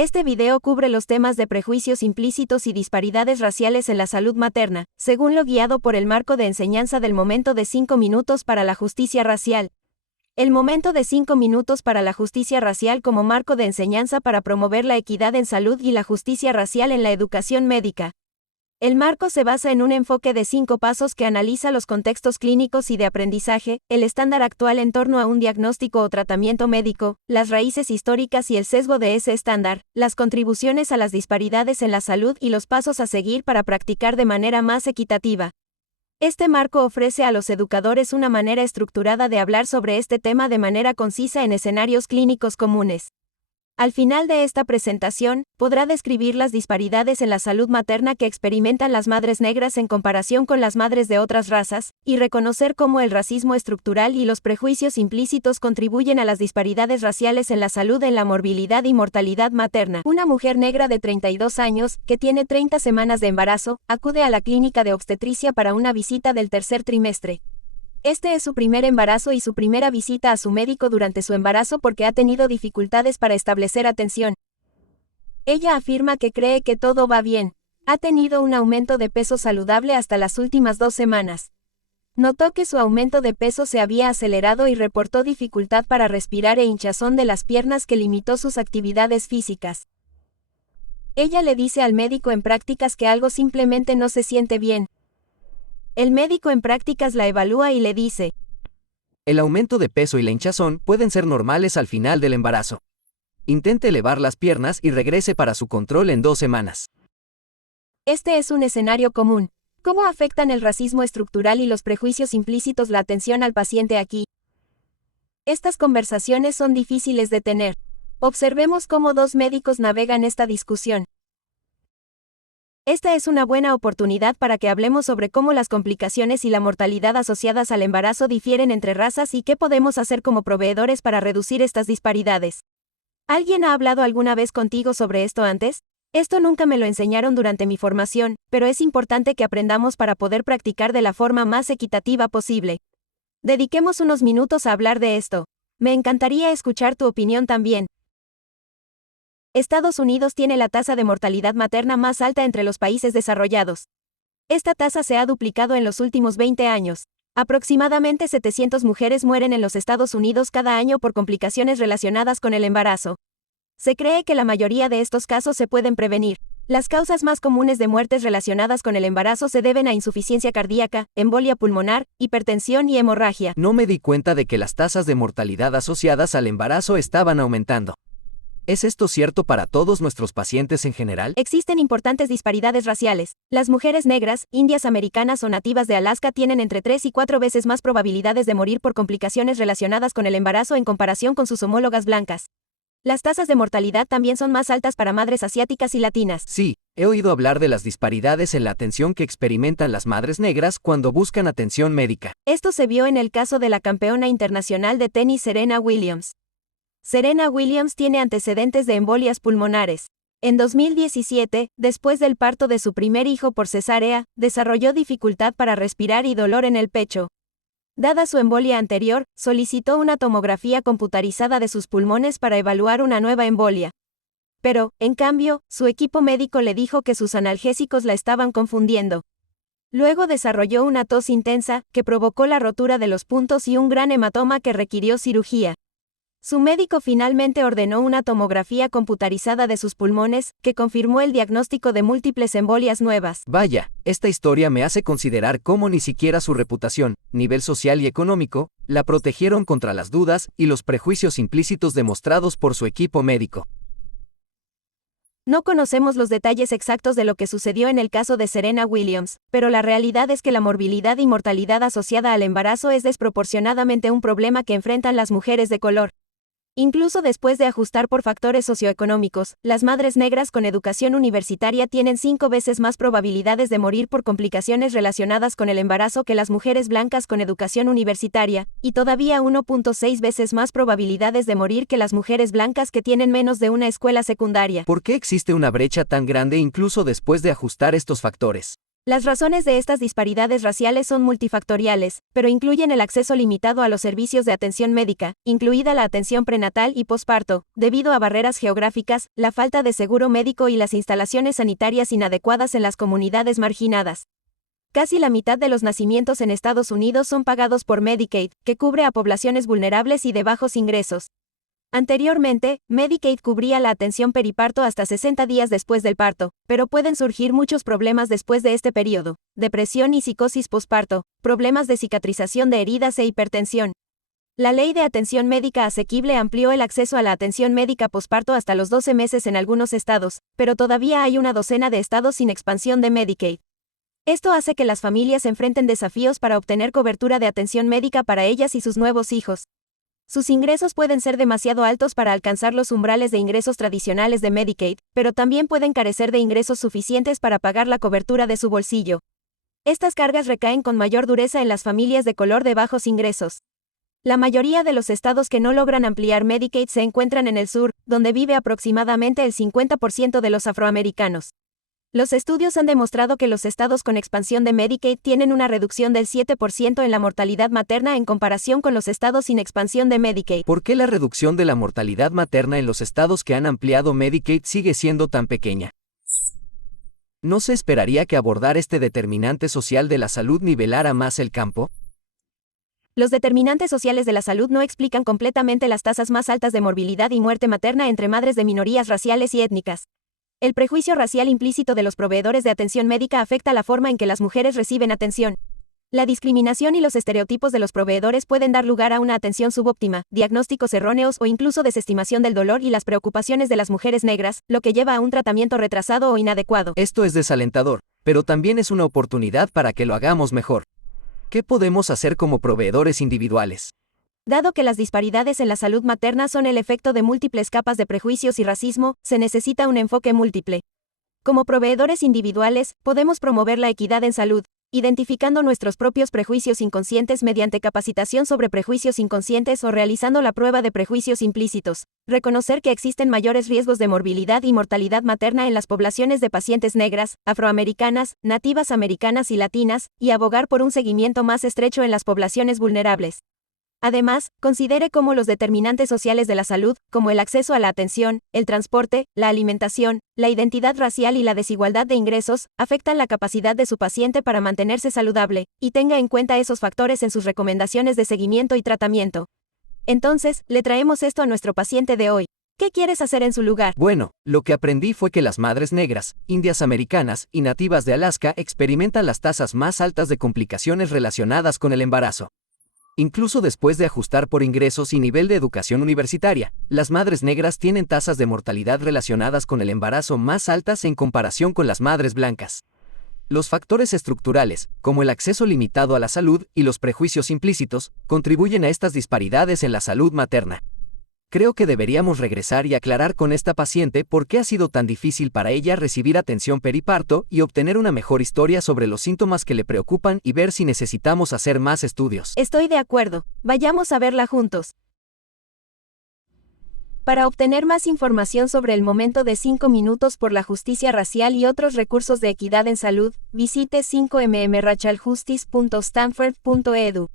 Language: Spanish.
Este video cubre los temas de prejuicios implícitos y disparidades raciales en la salud materna, según lo guiado por el marco de enseñanza del momento de 5 minutos para la justicia racial. El momento de 5 minutos para la justicia racial como marco de enseñanza para promover la equidad en salud y la justicia racial en la educación médica. El marco se basa en un enfoque de 5 pasos que analiza los contextos clínicos y de aprendizaje, el estándar actual en torno a un diagnóstico o tratamiento médico, las raíces históricas y el sesgo de ese estándar, las contribuciones a las disparidades en la salud y los pasos a seguir para practicar de manera más equitativa. Este marco ofrece a los educadores una manera estructurada de hablar sobre este tema de manera concisa en escenarios clínicos comunes. Al final de esta presentación, podrá describir las disparidades en la salud materna que experimentan las madres negras en comparación con las madres de otras razas, y reconocer cómo el racismo estructural y los prejuicios implícitos contribuyen a las disparidades raciales en la salud en la morbilidad y mortalidad materna. Una mujer negra de 32 años, que tiene 30 semanas de embarazo, acude a la clínica de obstetricia para una visita del tercer trimestre. Este es su primer embarazo y su primera visita a su médico durante su embarazo porque ha tenido dificultades para establecer atención. Ella afirma que cree que todo va bien. Ha tenido un aumento de peso saludable hasta las últimas 2 semanas. Notó que su aumento de peso se había acelerado y reportó dificultad para respirar e hinchazón de las piernas que limitó sus actividades físicas. Ella le dice al médico en prácticas que algo simplemente no se siente bien. El médico en prácticas la evalúa y le dice: el aumento de peso y la hinchazón pueden ser normales al final del embarazo. Intente elevar las piernas y regrese para su control en 2 semanas. Este es un escenario común. ¿Cómo afectan el racismo estructural y los prejuicios implícitos la atención al paciente aquí? Estas conversaciones son difíciles de tener. Observemos cómo 2 médicos navegan esta discusión. Esta es una buena oportunidad para que hablemos sobre cómo las complicaciones y la mortalidad asociadas al embarazo difieren entre razas y qué podemos hacer como proveedores para reducir estas disparidades. ¿Alguien ha hablado alguna vez contigo sobre esto antes? Esto nunca me lo enseñaron durante mi formación, pero es importante que aprendamos para poder practicar de la forma más equitativa posible. Dediquemos unos minutos a hablar de esto. Me encantaría escuchar tu opinión también. Estados Unidos tiene la tasa de mortalidad materna más alta entre los países desarrollados. Esta tasa se ha duplicado en los últimos 20 años. Aproximadamente 700 mujeres mueren en los Estados Unidos cada año por complicaciones relacionadas con el embarazo. Se cree que la mayoría de estos casos se pueden prevenir. Las causas más comunes de muertes relacionadas con el embarazo se deben a insuficiencia cardíaca, embolia pulmonar, hipertensión y hemorragia. No me di cuenta de que las tasas de mortalidad asociadas al embarazo estaban aumentando. ¿Es esto cierto para todos nuestros pacientes en general? Existen importantes disparidades raciales. Las mujeres negras, indias americanas o nativas de Alaska tienen entre 3 y 4 veces más probabilidades de morir por complicaciones relacionadas con el embarazo en comparación con sus homólogas blancas. Las tasas de mortalidad también son más altas para madres asiáticas y latinas. Sí, he oído hablar de las disparidades en la atención que experimentan las madres negras cuando buscan atención médica. Esto se vio en el caso de la campeona internacional de tenis Serena Williams. Serena Williams tiene antecedentes de embolias pulmonares. En 2017, después del parto de su primer hijo por cesárea, desarrolló dificultad para respirar y dolor en el pecho. Dada su embolia anterior, solicitó una tomografía computarizada de sus pulmones para evaluar una nueva embolia. Pero, en cambio, su equipo médico le dijo que sus analgésicos la estaban confundiendo. Luego desarrolló una tos intensa, que provocó la rotura de los puntos y un gran hematoma que requirió cirugía. Su médico finalmente ordenó una tomografía computarizada de sus pulmones, que confirmó el diagnóstico de múltiples embolias nuevas. Vaya, esta historia me hace considerar cómo ni siquiera su reputación, nivel social y económico, la protegieron contra las dudas y los prejuicios implícitos demostrados por su equipo médico. No conocemos los detalles exactos de lo que sucedió en el caso de Serena Williams, pero la realidad es que la morbilidad y mortalidad asociada al embarazo es desproporcionadamente un problema que enfrentan las mujeres de color. Incluso después de ajustar por factores socioeconómicos, las madres negras con educación universitaria tienen 5 veces más probabilidades de morir por complicaciones relacionadas con el embarazo que las mujeres blancas con educación universitaria, y todavía 1.6 veces más probabilidades de morir que las mujeres blancas que tienen menos de una escuela secundaria. ¿Por qué existe una brecha tan grande incluso después de ajustar estos factores? Las razones de estas disparidades raciales son multifactoriales, pero incluyen el acceso limitado a los servicios de atención médica, incluida la atención prenatal y posparto, debido a barreras geográficas, la falta de seguro médico y las instalaciones sanitarias inadecuadas en las comunidades marginadas. Casi la mitad de los nacimientos en Estados Unidos son pagados por Medicaid, que cubre a poblaciones vulnerables y de bajos ingresos. Anteriormente, Medicaid cubría la atención periparto hasta 60 días después del parto, pero pueden surgir muchos problemas después de este periodo: depresión y psicosis posparto, problemas de cicatrización de heridas e hipertensión. La Ley de Atención Médica Asequible amplió el acceso a la atención médica posparto hasta los 12 meses en algunos estados, pero todavía hay una docena de estados sin expansión de Medicaid. Esto hace que las familias enfrenten desafíos para obtener cobertura de atención médica para ellas y sus nuevos hijos. Sus ingresos pueden ser demasiado altos para alcanzar los umbrales de ingresos tradicionales de Medicaid, pero también pueden carecer de ingresos suficientes para pagar la cobertura de su bolsillo. Estas cargas recaen con mayor dureza en las familias de color de bajos ingresos. La mayoría de los estados que no logran ampliar Medicaid se encuentran en el sur, donde vive aproximadamente el 50% de los afroamericanos. Los estudios han demostrado que los estados con expansión de Medicaid tienen una reducción del 7% en la mortalidad materna en comparación con los estados sin expansión de Medicaid. ¿Por qué la reducción de la mortalidad materna en los estados que han ampliado Medicaid sigue siendo tan pequeña? ¿No se esperaría que abordar este determinante social de la salud nivelara más el campo? Los determinantes sociales de la salud no explican completamente las tasas más altas de morbilidad y muerte materna entre madres de minorías raciales y étnicas. El prejuicio racial implícito de los proveedores de atención médica afecta la forma en que las mujeres reciben atención. La discriminación y los estereotipos de los proveedores pueden dar lugar a una atención subóptima, diagnósticos erróneos o incluso desestimación del dolor y las preocupaciones de las mujeres negras, lo que lleva a un tratamiento retrasado o inadecuado. Esto es desalentador, pero también es una oportunidad para que lo hagamos mejor. ¿Qué podemos hacer como proveedores individuales? Dado que las disparidades en la salud materna son el efecto de múltiples capas de prejuicios y racismo, se necesita un enfoque múltiple. Como proveedores individuales, podemos promover la equidad en salud, identificando nuestros propios prejuicios inconscientes mediante capacitación sobre prejuicios inconscientes o realizando la prueba de prejuicios implícitos. Reconocer que existen mayores riesgos de morbilidad y mortalidad materna en las poblaciones de pacientes negras, afroamericanas, nativas americanas y latinas, y abogar por un seguimiento más estrecho en las poblaciones vulnerables. Además, considere cómo los determinantes sociales de la salud, como el acceso a la atención, el transporte, la alimentación, la identidad racial y la desigualdad de ingresos, afectan la capacidad de su paciente para mantenerse saludable, y tenga en cuenta esos factores en sus recomendaciones de seguimiento y tratamiento. Entonces, le traemos esto a nuestro paciente de hoy. ¿Qué quieres hacer en su lugar? Bueno, lo que aprendí fue que las madres negras, indias americanas y nativas de Alaska experimentan las tasas más altas de complicaciones relacionadas con el embarazo. Incluso después de ajustar por ingresos y nivel de educación universitaria, las madres negras tienen tasas de mortalidad relacionadas con el embarazo más altas en comparación con las madres blancas. Los factores estructurales, como el acceso limitado a la salud y los prejuicios implícitos, contribuyen a estas disparidades en la salud materna. Creo que deberíamos regresar y aclarar con esta paciente por qué ha sido tan difícil para ella recibir atención periparto y obtener una mejor historia sobre los síntomas que le preocupan y ver si necesitamos hacer más estudios. Estoy de acuerdo. Vayamos a verla juntos. Para obtener más información sobre el momento de 5 minutos por la justicia racial y otros recursos de equidad en salud, visite 5mmracialjustice.stanford.edu.